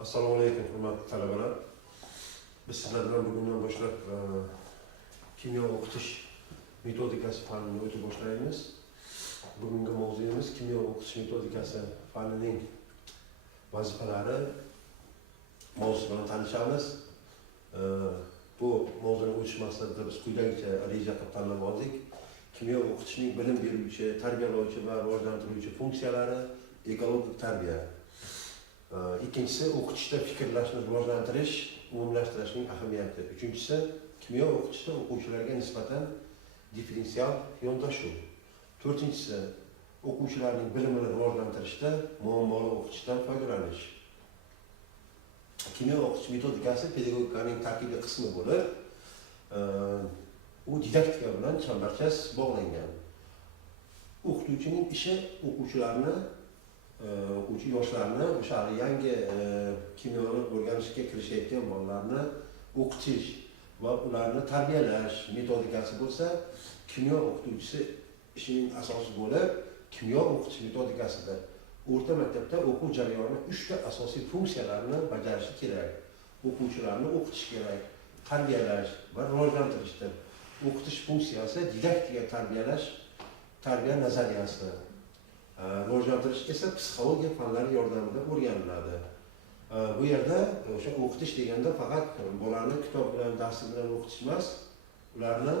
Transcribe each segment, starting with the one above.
Assalomu alaykum, hurmatli talabalar. Biz sizlar bilan bugundan boshlab kimyo o'qitish metodikasi fanini o'tib boshlaymiz. Bugungi mavzuyimiz kimyo o'qitish metodikasi fanining vazifalari mavzusi bilan tanishamiz. Bu mavzuni o'tish maqsadida biz quyidagicha reja qilib tanlab oldik. Kimyo o'qitishning bilim beruvchi, tarbiyalovchi va rivojlantiruvchi funksiyalari, ekologik tarbiya. İkincisi, o'qitishda fikrlashni rivojlantirish, umumlashtirishning ahamiyati. Uchinchisi, kimyo o'qitishda o'quvchilarga nisbatan differensial yondashuv. To'rtinchisi, o'quvchilarning bilimini rivojlantirishda muammoli o'qitishdan foydalanish. Kimyo o'qitish metodikasi pedagogikaning tarkibiy qismi bo'lib, u didaktika bilan chambarchas bog'langan. O'qituvchining ishi o'quvchi yoshlarni o'sha yangi kimyoni o'rganishga kirishayotgan bolalarni o'qitish va ularni tarbiyalash metodikasi bo'lsa, kimyo o'qituvchisi ishining asosi bo'lib, kimyo o'qitish metodikasida o'rta maktabda o'quv jarayoni 3 ta asosiy funksiyalarni bajarishi kerak. O'quvchilarni o'qitish kerak, tarbiyalash va rivojlantirishdir. O'qitish funksiyasi didaktika tarbiyalash, tarbiya nazariyasi. Rivojlantirish esa psixologiya fanlari yordamida o'rganiladi. Bu yerda o'sha o'qitish deganda faqat bolani kitob bilan, dars bilan o'qitish emas, ularni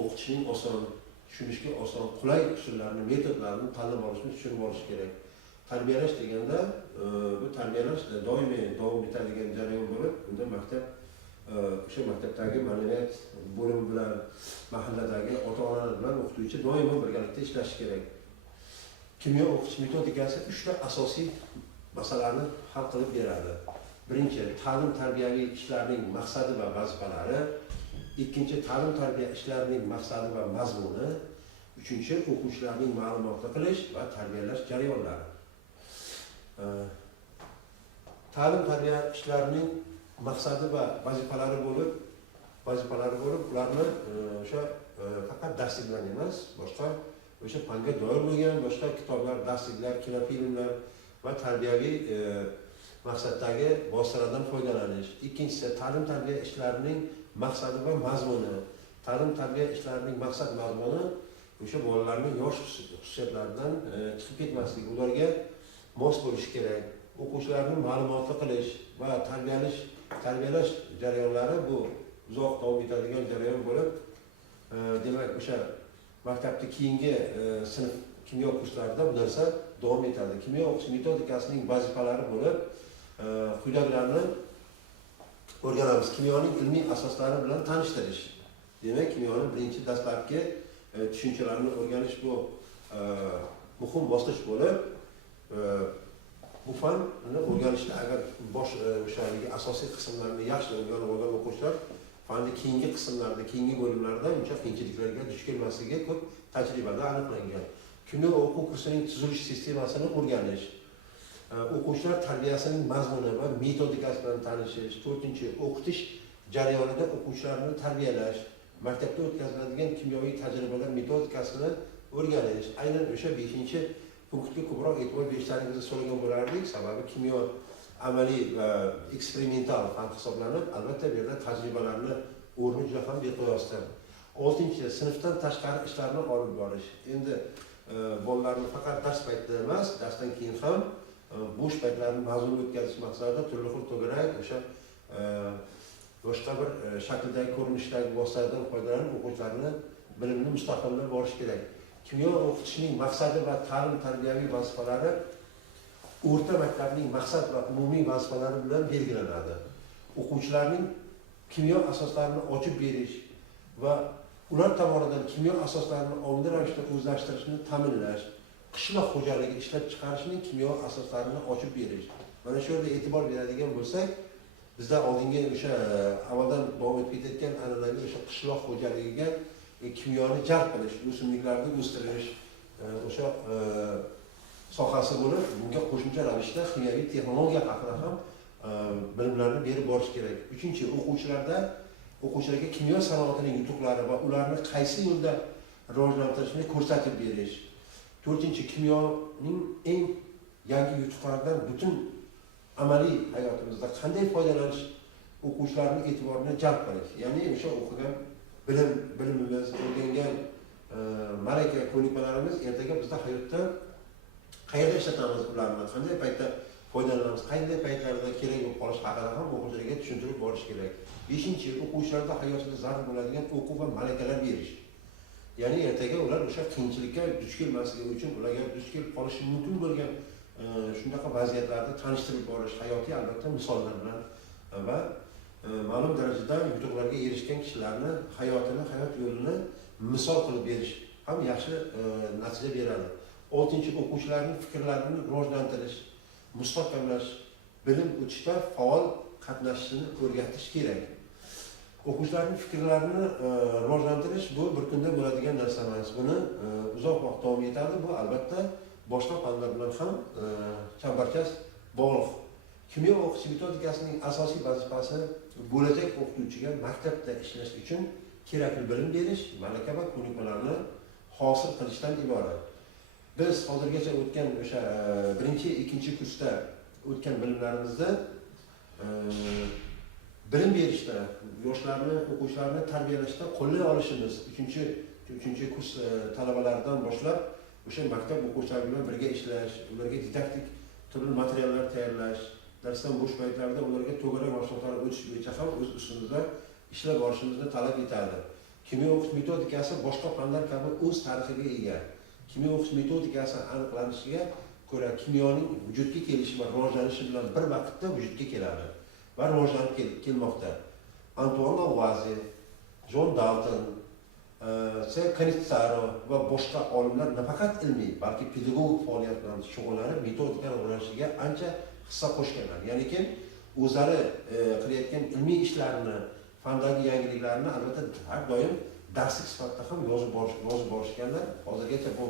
o'qitishning oson, tushunishga oson, qulay usullarini, metodlarini tanlab olishni tushunib olish kerak. Tarbiyalash deganda bu tarbiyalash doimiy davom etadigan jarayon bo'lib, unda maktab o'sha maktabdagi ma'naviyat bo'limi bilan, mahalladagi ota-onalar bilan o'qituvchi doimo birgalikda ishlashi kerak. Kimyo o'qitish metodikasi 3 ta asosiy masalani hal qilib beradi. Birinchi, ta'lim-tarbiyaviy ishlarning maqsadi va vazifalari. Ikkinchi, ta'lim-tarbiya ishlarining maqsadi va mazmuni. Uchinchi, o'quvchilarning ma'lumotli qilish va tarbiyalash jarayonlari. Ta'lim-tarbiya ishlarining maqsadi va vazifalari bo'lib, ularni o'sha faqat darslik bilan emas, boshqa o'sha fanga doir bo'lgan boshqa kitoblar, darsliklar, kinofilmlar va tarbiyaviy maqsaddagi vositalardan foydalanish. Ikkinchisi, ta'lim-tarbiya ishlarining maqsadi va mazmuni. Ta'lim-tarbiya ishlarining maqsad mazmuni o'sha bolalarning yosh xususiyatlaridan chiqib ketmaslik, ularga mos bo'lish kerak. O'quvchilarni ma'lumotli qilish va tarbiyalash jarayonlari bu uzoq davom etadigan jarayon bo'lib, demak o'sha maktabda keyingi sinf kimyo kurslarida bu narsa davom etadi. Kimyo o'qitish metodikasining vazifalari bo'lib, quyidagilarni o'rganamiz. Kimyoning ilmiy asoslari bilan tanishtirish. Demak, kimyoning birinchi dastlabki tushunchalarini o'rganish bu muhim bosqich bo'lib, bu fanni o'rganishda agar o'shaligi asosiy qismlarini yaxshi o'rganib olgan o'quvchilar fanni keyingi qismlarda, keyingi bo'limlarda uncha qiyinchiliklarga duch kelmasligi ko'p tajribada aniqlangan. Kimyo o'quv kursining tuzilish sistemasini o'rganish, o'quvchilar tarbiyasining mazmuni va metodikasi bilan tanishish. To'rtinchi, o'qitish jarayonida o'quvchilarni tarbiyalash, maktabda o'tkaziladigan kimyoviy tajribalar metodikasini o'rganish. Aynan o'sha 5-chi punktga ko'proq e'tibor berishlaringizni so'ragan bo'lardik. Sababi kimyo amaliy va eksperimental fan hisoblanib, albatta bu yerda tajribalarni o'rni juda ham beqiyosdir. 6-chi, sinfdan tashqari ishlarni olib borish. Endi bolalarni faqat dars paytida emas, darsdan keyin ham bo'sh paytlarni mazmun o'tkazish maqsadida turli xil to'garak o'sha boshqa bir shakldagi, ko'rinishdagi vositalardan foydalanib o'quvchilarni bilimini mustahkamlab borish kerak. Kimyo o'qitishning maqsadi va ta'lim-tarbiyaviy vazifalari o'rta maktabning maqsad va umumiy vazifalari bilan belgilanadi. O'quvchilarning kimyo asoslarini ochib berish va ular tomonidan kimyo asoslarini ongli ravishda o'zlashtirishni ta'minlash, qishloq xo'jaligi ishlab chiqarishning kimyo asoslarini ochib berish. Mana shu yerda e'tibor beradigan bo'lsak, bizda oldingi o'sha avvaldan davom etib ketayotgan an'anaviy o'sha qishloq xo'jaligiga kimyoni jalb qilish, o'simliklarni o'stirish, o'sha sohasi bo'lib, bunga qo'shimcha ravishda kimyoviy texnologiya haqida ham bilimlarni berib borish kerak. Uchinchi, o'quvchilarga kimyo sanoatining yutuqlari va ularni qaysi yo'lda rivojlantirishni ko'rsatib berish. To'rtinchi, kimyoning eng yangi yutuqlaridan butun amaliy hayotimizda qanday foydalanish o'quvchilarning e'tiborini jalb qilish. Ya'ni o'sha o'qigan bilimimiz, o'rgangan malaka, ko'nikmalarimiz ertaga bizda hayotda qayerda ishlatamiz ularni, qanday paytda foydalanamiz, qanday paytlarda kerak bo'lib qolish haqida ham o'quvchilarga tushuntirib borish kerak. 5-chi, o'quvchilarda hayotida zarur bo'ladigan o'quv va malakalar berish. Ya'ni ertaga ular o'sha qiyinchilikka duch kelmasligi uchun ularga duch kelib qolishi mumkin bo'lgan shunaqa vaziyatlarda tanishtirib borish, hayotiy albatta misollar bilan va ma'lum darajada yutuqlarga erishgan kishilarni hayotini, hayot yo'lini misol qilib berish ham yaxshi natija beradi. 6-chi, o'quvchilarning fikrlarini rivojlantirish, mustahkamlash, bilim o'tishda faol qatnashishini o'rgatish kerak. O'quvchilarning fikrlarini rivojlantirish bu bir kunda bo'ladigan narsa emas. Buni uzoq vaqt davom etadi. Bu albatta boshqa fanlar bilan ham chambarchas bog'liq. Kimyo o'qitish metodikasining asosiy vazifasi bo'lajak o'qituvchiga maktabda ishlash uchun kerakli bilim berish, malaka va ko'nikmalarni hosil qilishdan iborat. Biz hozirgacha o'tgan o'sha 1-2 kursda o'tgan bilimlarimizda bilim berishda, yoshlarni, o'quvchilarni tarbiyalashda qo'llay olishimiz 3-chi kurs talabalaridan boshlab o'sha maktab o'quvchilari bilan birga ishlash, ularga didaktik turli materiallar tayyorlash, darsdan bo'sh paytlarda ularga to'garak mashg'ulotlar o'tish bo'yicha ham o'z ustimizda ishlab borishimizni talab etadi. Kimyo o'qitish metodikasi boshqa fanlar kabi o'z tarixiga ega. Kimyo o'qitish metodikasi aniqlanishiga ko'ra kimyoning vujudga kelishi va rivojlanishi bilan bir vaqtda vujudga keladi va rivojlanib kelmoqda. Antoine Lavoisier, John Dalton, Cannizzaro va boshqa olimlar nafaqat ilmiy, balki pedagogik faoliyat bilan shug'ullanib, metodika rivojlanishiga ancha hissa qo'shganlar. Ya'ni ki o'zlari qilayotgan ilmiy ishlarini, fandagi yangiliklarni albatta har doim darslik sifatida ham yozib borishganlar. Hozirgacha bu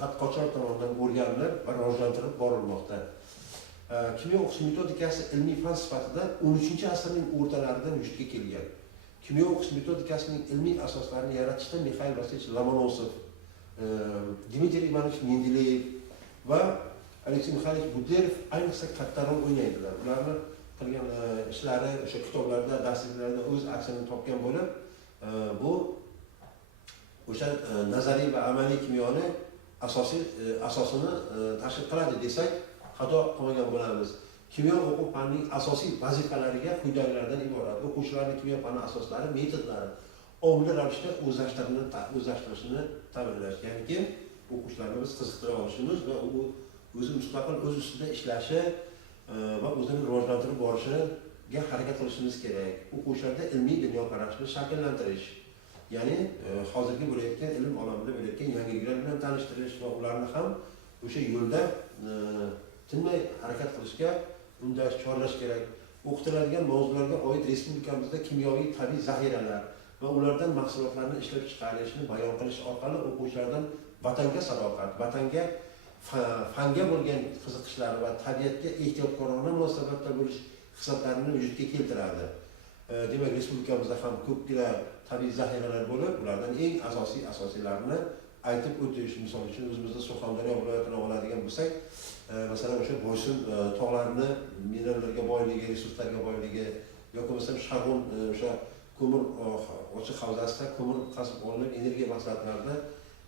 tadqiqotchilar tomonidan o'rganilib va rivojlantirib borilmoqda. Kimyo o'qitish metodikasi ilmiy fan sifatida 13-asrning o'rtalarida vujudga kelgan. Kimyo o'qitish metodikasining ilmiy asoslarini yaratishda Mikhail Vasilyevich Lomonosov, Dmitriy Ivanovich Mendeleyev va Aleksey Mixaylovich Buderov ayniqsa katta rol o'ynaydilar. Ularni qilgan ishlari o'sha kitoblarda, darsliklarda o'z aksini topgan bo'lib, bu o'sha nazariy va amaliy kimyoni asosini tashkil qiladi desak, xato qilmagan bo'lamiz. Kimyo o'quv fanining asosiy vazifalariga quyidagilardan iborat. O'quvchilarning kimyo fani asoslari, metodlari ommaviy ravishda o'zlashtirishini ta'minlash. Ya'ni o'quvchilarni biz qiziqtira olishimiz va u o'zi mustaqil o'z ustida ishlashi va o'zini rivojlantirib borishiga harakat qilishimiz kerak. O'quvchilarda ilmiy dunyoqarashni shakllantirish, ya'ni hozirgi bo'layotgan ilm olamida bo'layotgan yangiliklar bilan tanishtirish va ularni ham o'sha yo'lda tinmay harakat qilishga undash, chorlash kerak. O'qitiladigan mavzularga oid respublikamizda kimyoviy tabiiy zaxiralar va ulardan mahsulotlarni ishlab chiqarishni bayon qilish orqali o'quvchilardan vatanga sadoqat, vatanga fanga bo'lgan qiziqishlari va tabiatga ehtiyotkorona munosabatda bo'lish hislatlarini vujudga keltiradi. Demak, respublikamizda ham ko'pgina tabiiy zaxiralar bo'lib, ulardan eng asosiylarini aytib o'tish. Misol uchun o'zimizda Surxondaryo viloyatini oladigan bo'lsak, masalan o'sha Boysun tog'larini minerallarga boyligi, resurslarga boyligi yoki bo'lmasam Sharg'un o'sha ko'mir ochiq havzasida ko'mir qazib olinib energiya mahsulotlarida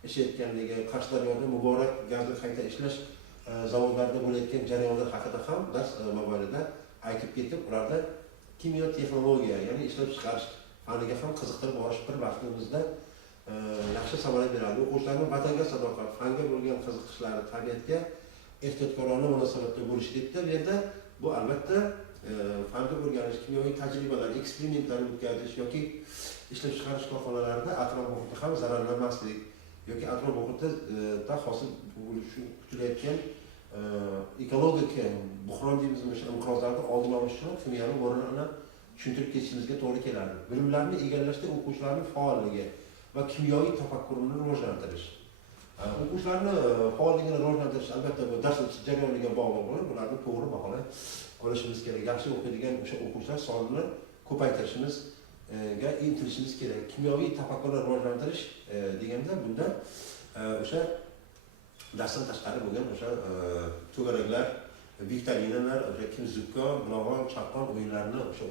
ishlayotganligi, Qashqadaryoda Muborak gazni qayta ishlash zavodlarida bo'layotgan jarayonlar haqida ham dars mobaynida aytib ketib, ularda kimyo texnologiya, ya'ni ishlab chiqarish faniga ham qiziqtirib borish bir vaqtimizda yaxshi samara beradi. O'quvchilarning vatanga sadoqat, fanga bo'lgan qiziqishlari, tabiatga ehtiyotkorona munosabatda bo'lish debdi. Bu yerda bu albatta fanda o'rganish, kimyoviy tajribalar, eksperimentlar o'tkazish yoki ishlab chiqarish korxonalarida atrof muhitga ham zararlanmaslik yoki atrof muhitda hosil bo'lishi kutilayotgan ekologik buhron deymiz, o'sha inqirozlarni oldini olish uchun kimyoviy o'rinlarni tushuntirib ketishimizga to'g'ri keladi. Bilimlarni egallashda o'quvchilarning faolligi va kimyoviy tafakkurini rivojlantirish. O'quvchilarni faolligini rivojlantirish albatta bu dars o'tish jarayoniga bog'liq bo'lib, ularni to'g'ri baholab olishimiz kerak. Yaxshi o'qiydigan o'sha o'quvchilar sonini ko'paytirishimizga intilishimiz kerak. Kimyoviy tafakkurni rivojlantirish deganda bunda o'sha darsdan tashqari bo'lgan o'sha to'garaklar viktorinalar, o'sha kim zukko, bilog'on, chaqqon o'yinlarini o'sha